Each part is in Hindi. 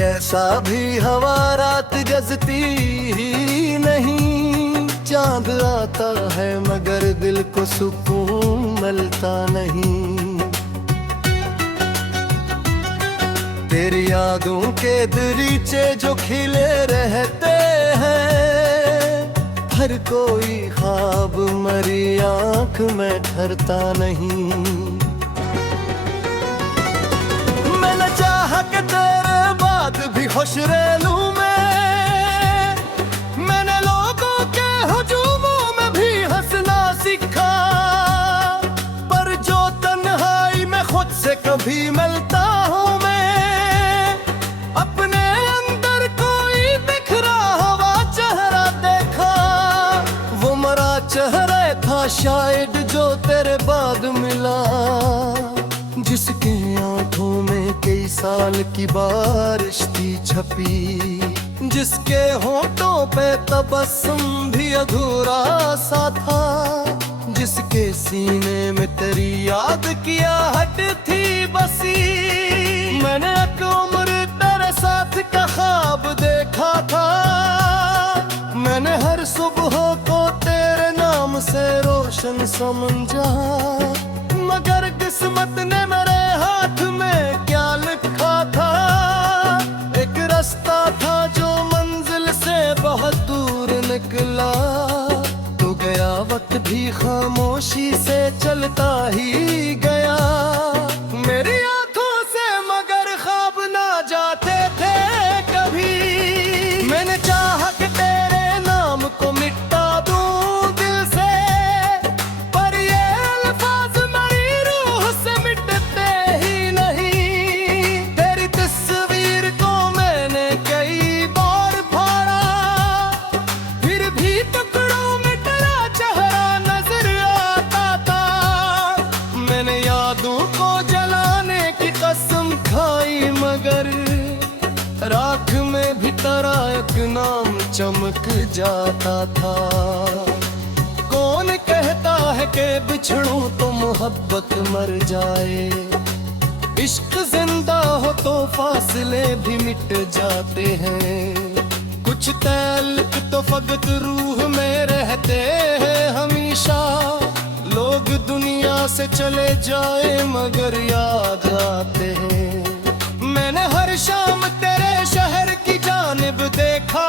ऐसा भी हवा रात गजती ही नहीं। चांद आता है मगर दिल को सुकून मिलता नहीं। तेरी यादों के दरीचे जो खिले रहते हैं, हर कोई ख्वाब मरी आंख में ठहरता नहीं। मैंने चाहा कि तेरे बाद भी खुश रह लूं मैंने लोगों के हुजूमों में भी हंसना सीखा। पर जो तन्हाई में खुद से कभी मिलता हूँ मैं, अपने अंदर कोई बिखरा हुआ चेहरा देखा। वो मरा चेहरा था शायद जो तेरे बाद मिला, जिसके आंखों में कई साल की बारिश थी छपी, जिसके होठों पे तबस्सुम भी अधूरा सा था, जिसके सीने में तेरी याद की आहट थी बसी। मैंने एक उम्र तेरे साथ का ख्वाब देखा था, मैंने हर सुबह को तेरे नाम से रोशन समझा। मगर किस्मत ने मेरे हाथ में क्या लिखा था, एक रास्ता था जो मंजिल से बहुत दूर निकला। तो गया वक्त भी खामोशी से चलता ही गया। मेरी आंखों से मगर ख्वाब ना जाते थे कभी। मैंने चाहा कि तेरे नाम को मिटा दूं दिल से, पर ये अल्फाज मेरी रूह से मिटते ही नहीं। तेरी तस्वीर को मैंने कई बार फाड़ा, फिर भी टुकड़ों में तेरा चेहरा नजर आता था। मैंने यादों को जलाने की कसम खाई, मगर राख में भी तेरा एक नाम चमक जाता था। कौन कहता है कि बिछड़ूं तो मोहब्बत मर जाए, इश्क जिंदा हो तो फासले भी मिट जाते हैं। कुछ तल्ख तो फकत रूह में रहते हैं हमेशा। लोग दुनिया से चले जाए मगर याद आते हैं। मैंने हर शाम तेरे शहर की जानिब देखा,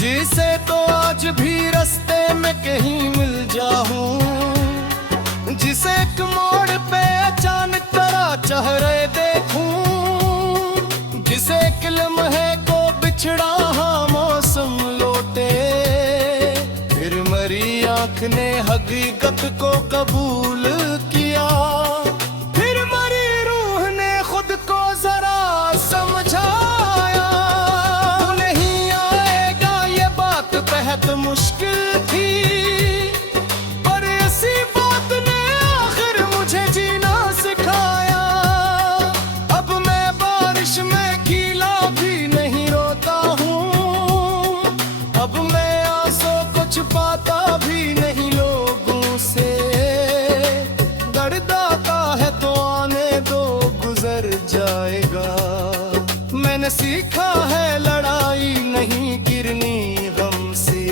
जिसे तो आज भी रास्ते में कहीं मिल जाऊं, जिसे एक मोड़ पे अचानक तेरा चेहरा देखूं, जिसे एक लम्हे को बिछड़ा हाँ मौसम लौटे। फिर मरी आँख ने हकीकत को कबूल किया, फिर मरी रूह ने खुद को जरा समझाया। तू नहीं आएगा ये बात बेहद मुश्किल थी, पर ऐसी बात ने आखिर मुझे जीना सिखाया। अब मैं बारिश में गीला भी नहीं रोता हूँ, अब मैं आंसू को छुपाता भी नहीं लोगों से। दर्द आता है तो आने दो गुजर जाएगा। मैंने सीखा है लड़ाई नहीं गिरनी गम से।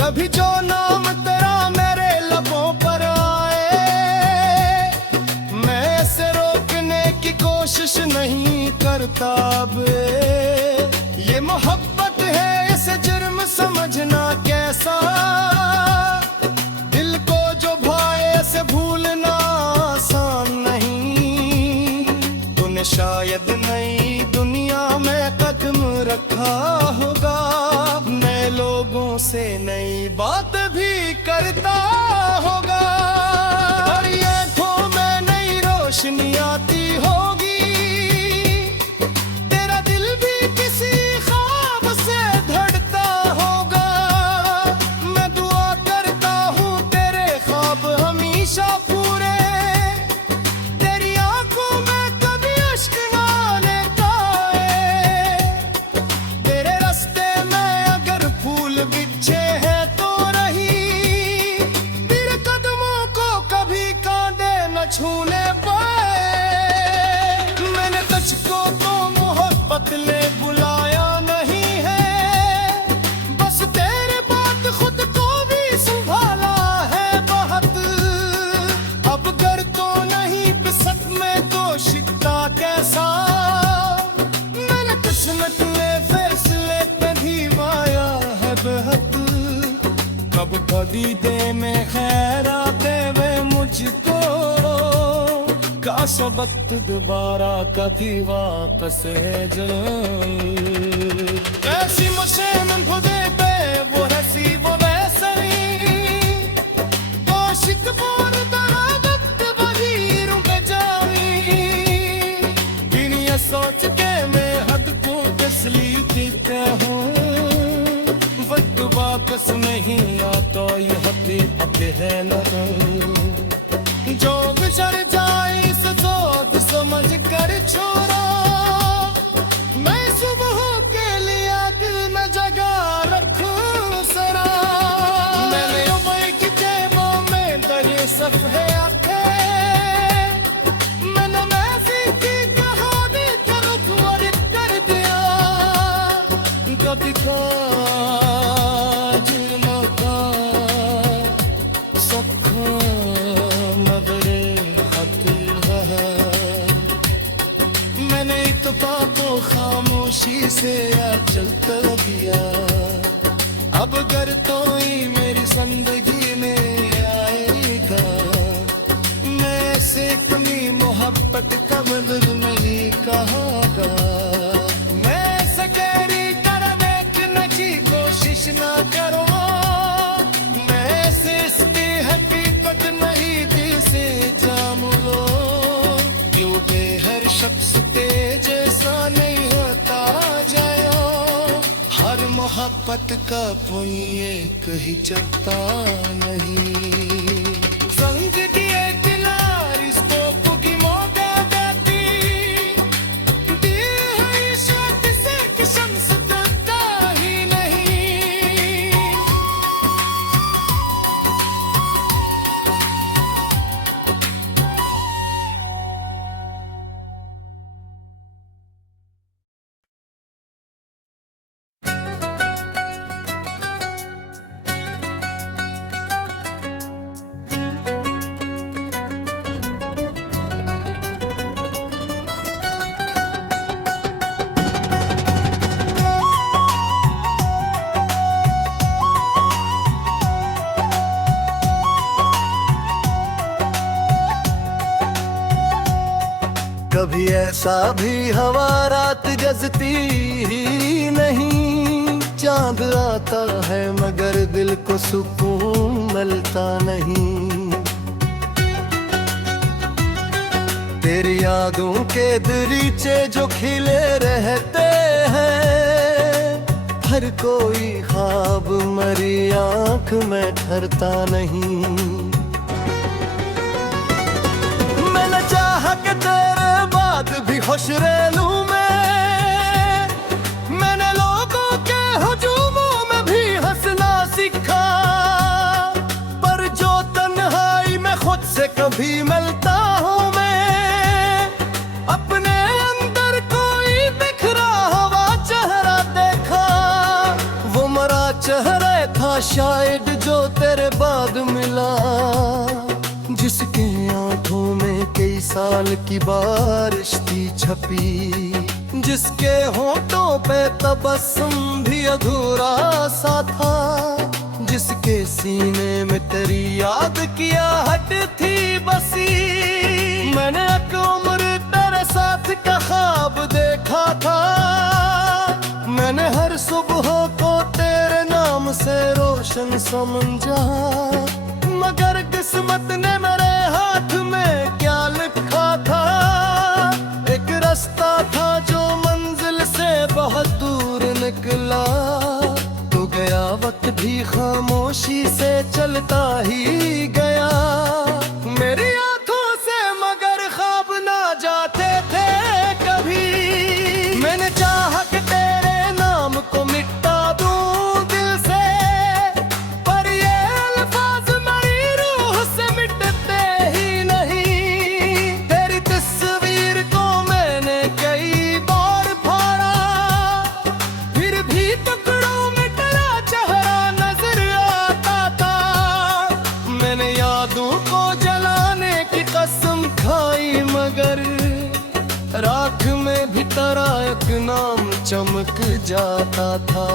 कभी जो नाम तेरा मेरे लबों पर आए, मैं इसे रोकने की कोशिश नहीं करता। अब ये मोहब्बत है इसे जुर्म समझना कैसा, दिल को जो भाए इसे भूलना आसान नहीं। तूने शायद नई दुनिया में कदम रखा होगा, नए लोगों से नई बात भी करता होगा। और ये आँखों में नई रोशनी आती होगी, तेरा दिल भी किसी ख्वाब से धड़ता होगा। मैं दुआ करता हूँ तेरे ख्वाब हमेशा पूरे, तेरी आंखों में कभी अश्क ना लेता है। तेरे रास्ते में अगर फूल बिछे हैं तो रही, तेरे कदम कदी दे में खैराते वे मुझको, काश वक्त दोबारा कभी वापस जो। ऐसी मुझे मन खुदे पे वो हंसी वो वैसरी, आशिक बोर दरा वक्त वही रुक जावी। दुनिया सोच के मैं हद को तसलीम देता हूँ, वक्त वापस नहीं आता ये हकीकत है न। जो गुजर जाए इसे सोच समझ कर छोड़ा, मैं सुबह के लिए दिल में जगह रखूं सरा। मैंने उम्र की जेबों में दरे सफ़े आंखें, मैंने महफी की कहानी तरफ वारिद कर दिया। कभी का जुर्मों का सखा मदरे खत है, मैंने इत्तफा को खामोशी से चलता गया। अब अगर तो ही मेरी जिंदगी में आएगा, मैं से कमी मोहब्बत का बदल नहीं कहागा। मैं सकेरी कर देखने की कोशिश ना करो, मैं से इसकी हकीकत नहीं दिल से जाम लो। क्योंकि हर शख्स के जैसा नहीं होता जायो, हर मोहब्बत का पुण्य कहीं चलता नहीं। संग दिए दिला रिश्तों को की मौका देती, दी है इशारत से कि शम्स तकता ही नहीं। कभी ऐसा भी हवा रात गजती ही नहीं, चांद आता है मगर दिल को सुकून मिलता नहीं। तेरी यादों के दरीचे जो खिले रहते हैं, हर कोई ख्वाब मरी आंख में ठहरता नहीं। मैंने चाहा कि तेरे बाद भी खुश रह लूं मैंने लोगों के हुजूमों में भी हंसना सीखा। पर जो तन्हाई में खुद से कभी मिलता हूँ मैं, अपने अंदर कोई बिखरा हुआ चेहरा देखा। वो मरा चेहरा था शायद जो तेरे बाद मिला, जिसके आंखों में कई साल की बारिश थी छपी, जिसके होठों पे तबस्सुम भी अधूरा सा था, जिसके सीने में तेरी याद की आहट थी बसी। मैंने एक उम्र तेरे साथ का ख्वाब देखा था, मैंने हर सुबह को तेरे नाम से रोशन समझा। मगर किस्मत ने मेरे हाथ में क्या लिखा था, एक रास्ता था जो मंजिल से बहुत दूर निकला। तो गया वक्त भी खामोशी से चलता ही गया, मेरी आंखों से मगर ख्वाब ना जाते थे कभी। मैंने चाहा कि तेरे नाम को मिटा दूं दिल से, पर ये अल्फाज मेरी रूह से मिटते ही नहीं। तेरी तस्वीर को मैंने कई बार फाड़ा, फिर भी टुकड़ों में तेरा चेहरा नजर आता था। मैंने यादों को जलाने की कसम खाई, मगर राख में भी तेरा एक नाम चमक जाता था।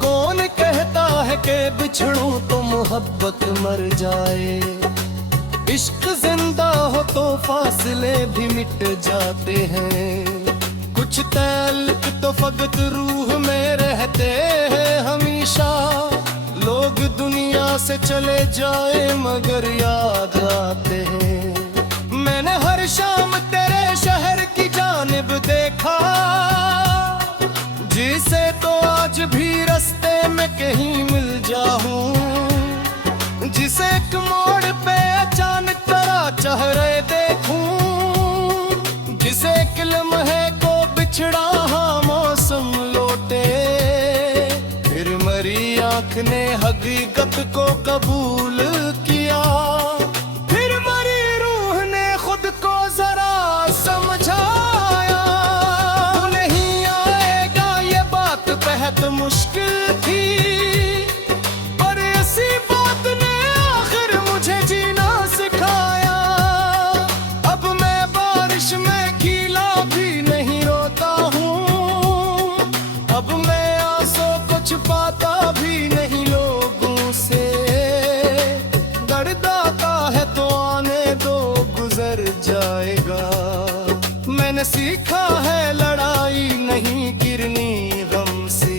कौन कहता है है कि बिछड़ूं तो मोहब्बत मर जाए। इश्क जिंदा हो तो फासले भी मिट जाते हैं। कुछ तल्ख तो फकत रूह में रहते हैं हमेशा। लोग दुनिया से चले जाए मगर याद आते हैं। मैंने हर शाम तेरे शहर की जानिब देखा, जिसे तो आज भी रास्ते में कहीं मिल जाऊं। जिसे एक मोड़ पे अचानक तेरा चेहरे देखूं। जिसे एक लम्हे को बिछड़ा हाँ मौसम लौटे। फिर मरी आँख ने हकीकत को कबूल किया। फिर मरी रूह ने खुद को जरा समझाया। तू नहीं आएगा ये बात बेहद मुश्किल थी, पर ऐसी बात ने आखिर मुझे जीना सिखाया। अब मैं बारिश में गीला भी नहीं रोता हूँ। अब मैं आंसू को छुपाता भी नहीं लोगों से। दर्द आता है तो आने दो गुजर जाएगा। मैंने सीखा है लड़ाई नहीं गिरनी गम से।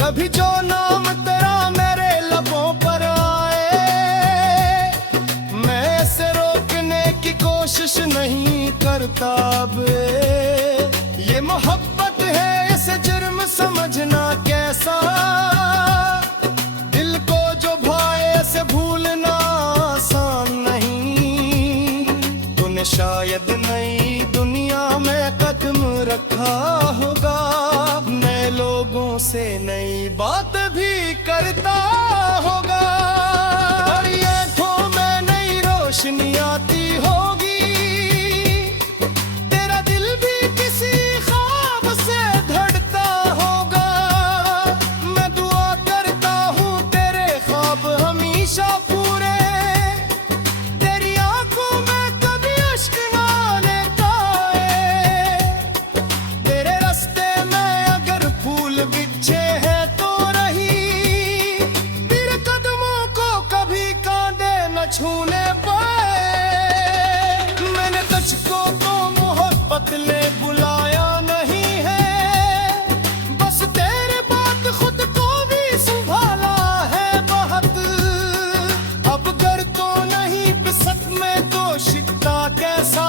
कभी जो नाम तेरा मेरे लबों पर आए, मैं इसे रोकने की कोशिश नहीं करता अब। ये मोहब्बत है इसे जुर्म समझना कैसा। दिल को जो भाए से भूलना आसान नहीं। तूने शायद नई दुनिया में कदम रखा होगा। नए लोगों से नई बात भी करता होगा। बड़ी आँखों में नई रोशनी आती होगी। तेरा दिल भी किसी ख्वाब से धड़ता होगा। मैं दुआ करता हूँ तेरे ख्वाब हमेशा पूरे। तेरी आंखों में कभी अश्क ना लेता है। तेरे रास्ते में अगर फूल बिछे हैं तो रही। तेरे कदमों को कभी कांटे न छूने पाए। मैंने तुझको तो मोहब्बत ले बुलाया नहीं है। बस तेरे बात खुद को भी संभाला है बहुत। अब घर तो नहीं बिसक में तो शिकता कैसा।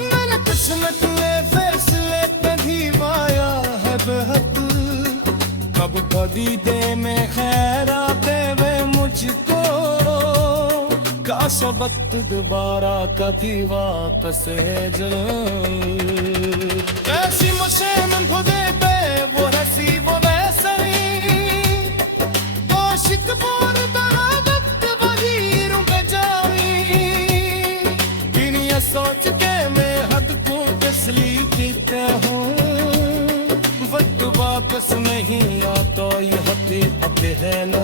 मैंने किस्मत में फैसले पे दीवाया है बेहद। कब कभी दे में खैर आते वे मुझको। काश वक्त दोबारा कभी वापस है जो। ऐसी मुझे मन खुदे पे वो हंसी वो वैसरी। आशिक बोर दरादत वही रुक जावी। बिन ये सोच के मैं हद को तस्लीम देता हूँ। वक्त वापस नहीं आता ये हकीकत है न।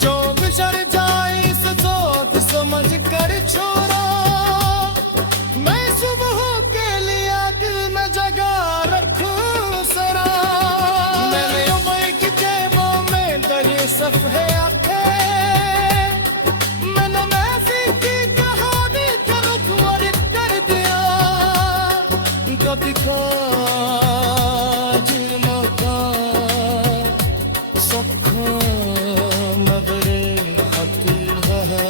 जो गुजर जाए इस सोच समझ कर छोड़ा। मैं सुबह के लिए दिल में जगह रखूं सरा। मैंने उम्र की जेबों में दरिया सफ़े आंखें। मैंने महफिल की कहानी तलख वारिद कर दिया। कभी काज मौका सखा मगरे हक है।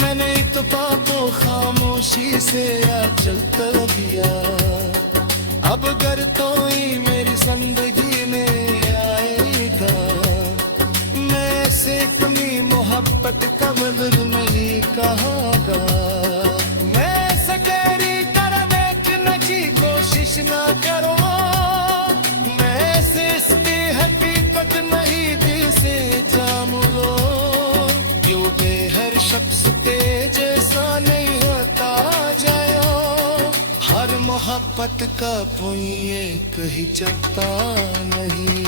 मैंने इत्तफा तो खामोशी से चलता दिया। अब घर तो ही मेरी जिंदगी में आएगा। मैं से कमी मोहब्बत का बदल नहीं कहागा। मैं सकेरी कर देखने की कोशिश ना करो। मैं से इसकी हकीकत नहीं दिल से जान लो। क्योंकि हर शख्स के जैसा नहीं होता जायो। हर मोहब्बत का कोई एक ही चलता नहीं।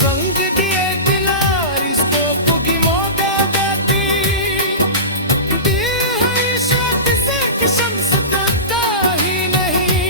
संग दिए दिला रिश्तों को की मौका देती। दी है इशारत से कि शम्स करता ही नहीं।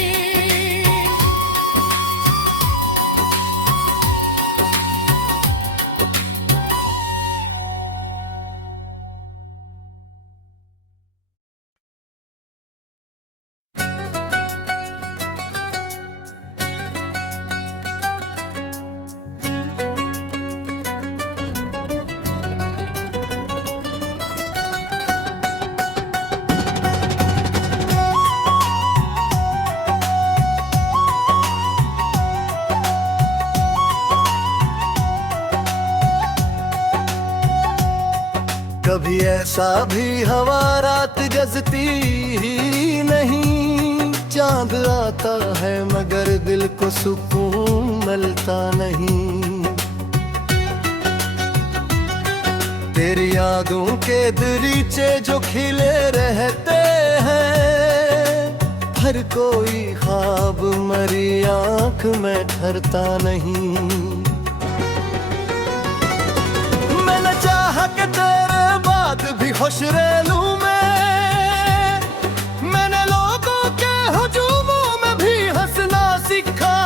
कभी ऐसा भी हवा रात जजती ही नहीं। चांद आता है मगर दिल को सुकून मिलता नहीं। तेरी यादों के दरीचे जो खिले रहते हैं, हर कोई ख्वाब मरी आंख में ठहरता नहीं। मैंने चाहा कि तेरे बाद भी खुश रह लूं मैंने लोगों के हुजूमों में भी हंसना सीखा।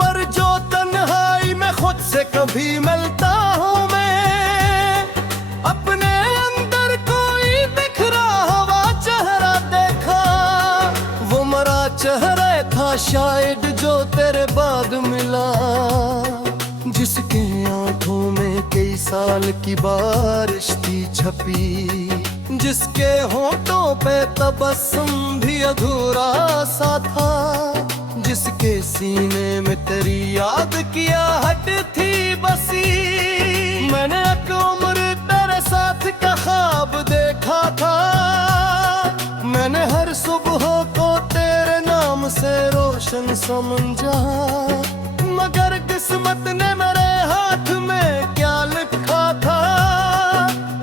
पर जो तन्हाई में खुद से कभी मिलता हूँ मैं, अपने अंदर कोई बिखरा हुआ चेहरा देखा। वो मरा चेहरा था शायद जो तेरे बाद मिला, जिसके आंखों में कई साल की बारिश थी छपी, जिसके होठों पे तबस्सुम भी अधूरा सा था, जिसके सीने में तेरी याद की आहट थी बसी। मैंने एक उम्र तेरे साथ का ख्वाब देखा था, मैंने हर सुबह को तेरे नाम से रोशन समझा। मगर किस्मत ने मेरे हाथ में क्या लिखा था,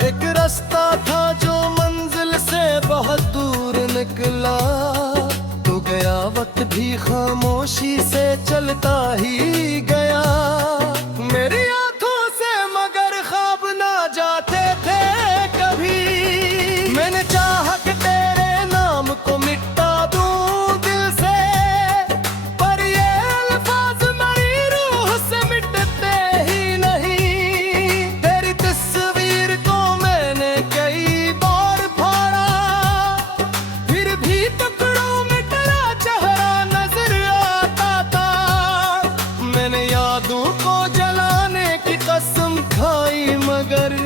एक रास्ता था जो मंजिल से बहुत दूर निकला। तो गया वक्त भी खामोशी से चलता ही गया। मेरी आंखों से मगर ख्वाब ना जाते थे कभी। मैंने चाहा कि तेरे नाम को मिटा दूं दिल से, पर ये अल्फाज मेरी रूह से मिटते ही नहीं। तेरी तस्वीर को मैंने कई बार फाड़ा, फिर भी टुकड़ों में तेरा चेहरा नजर आता था। मैंने यादों को जलाने की कसम खाई, मगर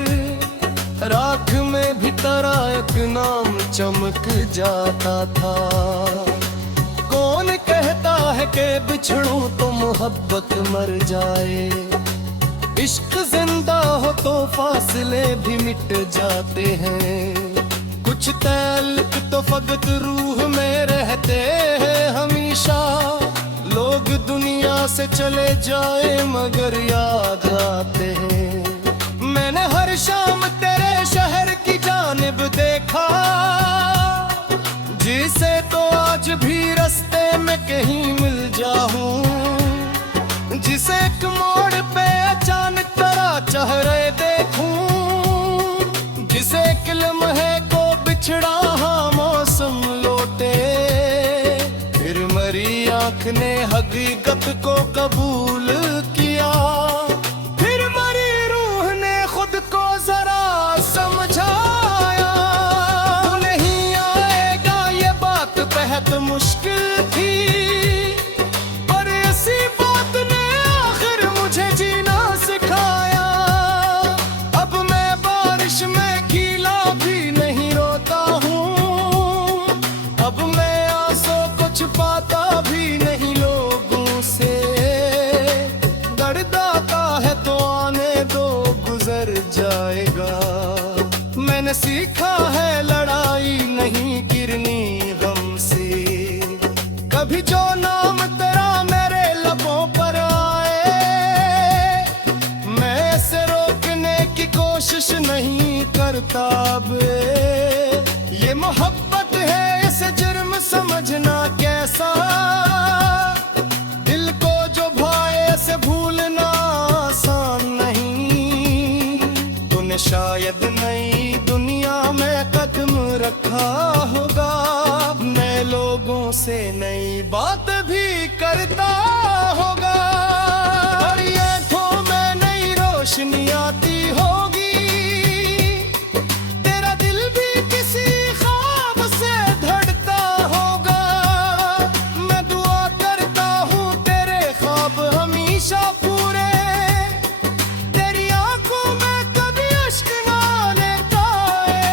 राख में भी तेरा एक नाम चमक जाता था। कौन कहता है कि बिछड़ूं तो मोहब्बत मर जाए, इश्क जिंदा हो तो फासले भी मिट जाते हैं। कुछ तल्ख तो फकत रूह में रहते हैं हमेशा। लोग दुनिया से चले जाए मगर याद आते हैं। मैंने हर शाम तेरे शहर की जानिब देखा, जिसे तो आज भी रास्ते में कहीं मिल जाऊं, जिसे एक मोड़ पे अचानक तेरा चेहरा देखूं, जिसे एक लम्हे को बिछड़ा हाँ मौसम लौटे। फिर मरी आंख ने हकीकत को कबूल किया, फिर मरी रूह ने खुद को जरा समझाया। तू नहीं आएगा ये बात बेहद मुश्किल थी, पर ऐसी बात ने आखिर मुझे जीना सिखाया। अब मैं बारिश में गीला भी नहीं रोता हूँ, अब मैं आंसू को छुपाता भी नहीं लोगों से। दर्द आता है तो आने दो गुजर जाएगा। मैंने सीखा है लड़ाई नहीं गिरनी गम से। कभी जो नाम तेरा मेरे लबों पर आए, मैं इसे रोकने की कोशिश नहीं करता अब। ये मोहब्बत है इसे जुर्म समझना कैसा, दिल को जो भाए इसे भूलना आसान नहीं। तूने शायद नई दुनिया में कदम रखा होगा, मैं लोगों से नई बात भी करता होगा। और ये आँखों में नई रोशनी आती होगी, तेरा दिल भी किसी ख्वाब से धड़ता होगा। मैं दुआ करता हूँ तेरे ख्वाब हमेशा पूरे, तेरी आंखों में कभी अश्क ना लेता है।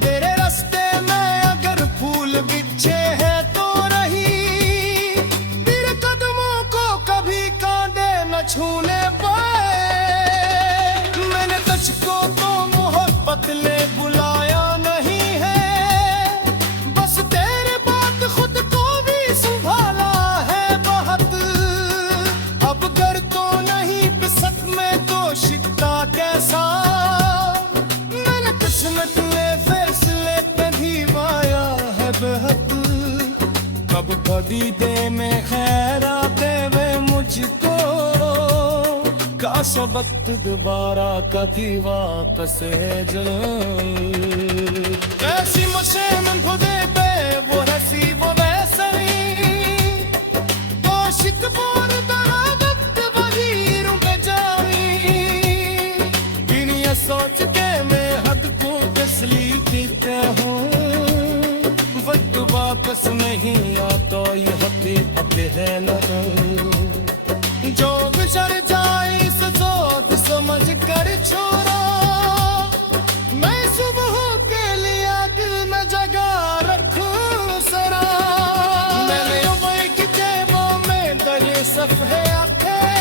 तेरे रास्ते में अगर फूल बिछे हैं तो रही, तेरे कदमों कब खरीदे में खैराते वे मुझको का सबक दोबारा कभी वापस ऐसी मुझे मन खुदे पे वो रसी वो वैसरी तो शिकपोर दरादत वहीरों पे जानी इन्हीं सोच के मैं हद को तस्लीम देता हूँ वक्त वापस नहीं आता ये हकीकत है लगा जो गुजर जाए इस सोच समझ कर छोड़ा मैं सुबह के लिए दिल में जगह रखूं सरा मैंने उम्र की जेबों में दले सफ़े आंखें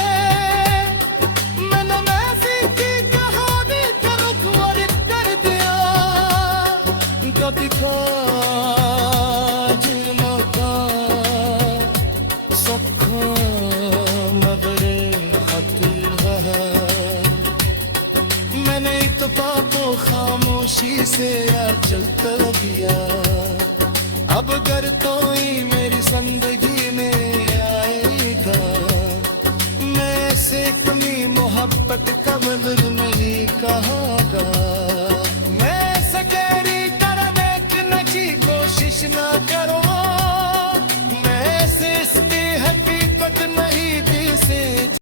मैंने महफी की कहानी का रुख और कर दिया कभी काज मौका सखा मगरे खत है मैंने इत्तफा को खामोशी से चलता दिया अब अगर तो ही मेरी जिंदगी में आएगा मैं से कमी मोहब्बत का बदल नहीं कहागा मैं सकरी करने की कोशिश ना करो